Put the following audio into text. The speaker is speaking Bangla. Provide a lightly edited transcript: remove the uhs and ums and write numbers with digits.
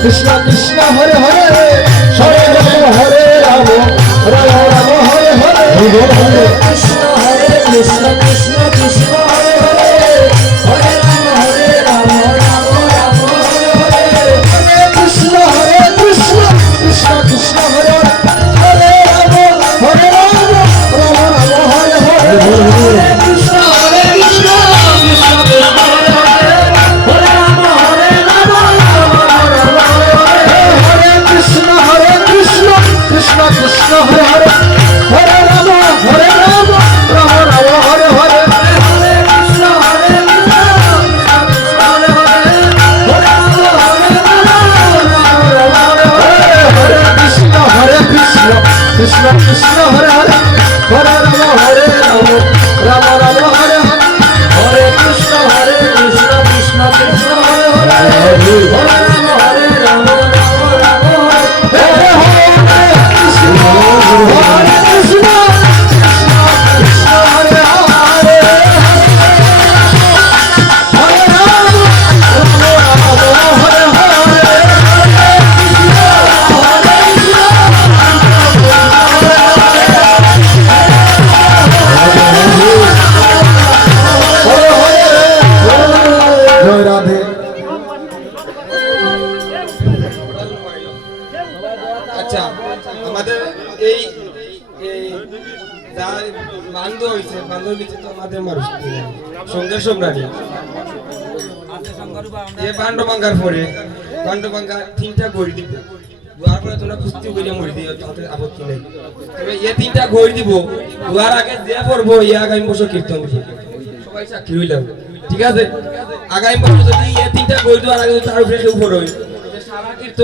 কৃষ্ণ কৃষ্ণ হরে হরে হরে রাম হরে রাম রাম রাম হরে হরে হরে কৃষ্ণ হরে কৃষ্ণ কৃষ্ণ কৃষ্ণ হরে হরে হরে রাম রাম রাম হরে হরে হরে কৃষ্ণ কৃষ্ণ কৃষ্ণ হরে হরে রাম রাম রাম হরে হরে হরে কৃষ্ণ কৃষ্ণ কৃষ্ণ কৃষ্ণ হরে হরে হরে রাম কৃষ্ণ কৃষ্ণ হরে হরে হরে রাম রাম রাম হরে হরে হরে কৃষ্ণ কৃষ্ণ হরে হরে হরে রাম হরে কৃষ্ণ কৃষ্ণ কৃষ্ণ হরে হরে হরে রাম রাম রাম হরে হরে হরে কৃষ্ণ কৃষ্ণ কৃষ্ণ কৃষ্ণ হরে হরে হরে রাম রাম রাম হরে হরে হরে কৃষ্ণ কৃষ্ণ কৃষ্ণ হরে হরে হরে রাম রাম হরে হরে জয় রাধে। আচ্ছা আমাদের এই বান্ধব হয়েছে বান্ধব নিচে তো আমাদের মানুষ সঙ্গের সম্রাটি যে পাণ্ডবাঙ্গার পরে পাণ্ডবাঙ্গা তিনটা গড়ি দিব দুয়ার পরে তোমরা কুস্তি করে মরি দিও তাতে আপত্তি নেই তবে এই তিনটা গড়ি দিব দুয়ার আগে যে পড়বো এই আগামী বছর কীর্তন দিব সবাই সাক্ষী হইলাম ঠিক আছে আগামী বছর যদি এই তিনটা গড়ি দেওয়ার আগে তার উপরে কেউ পড়ো সারা কীর্তন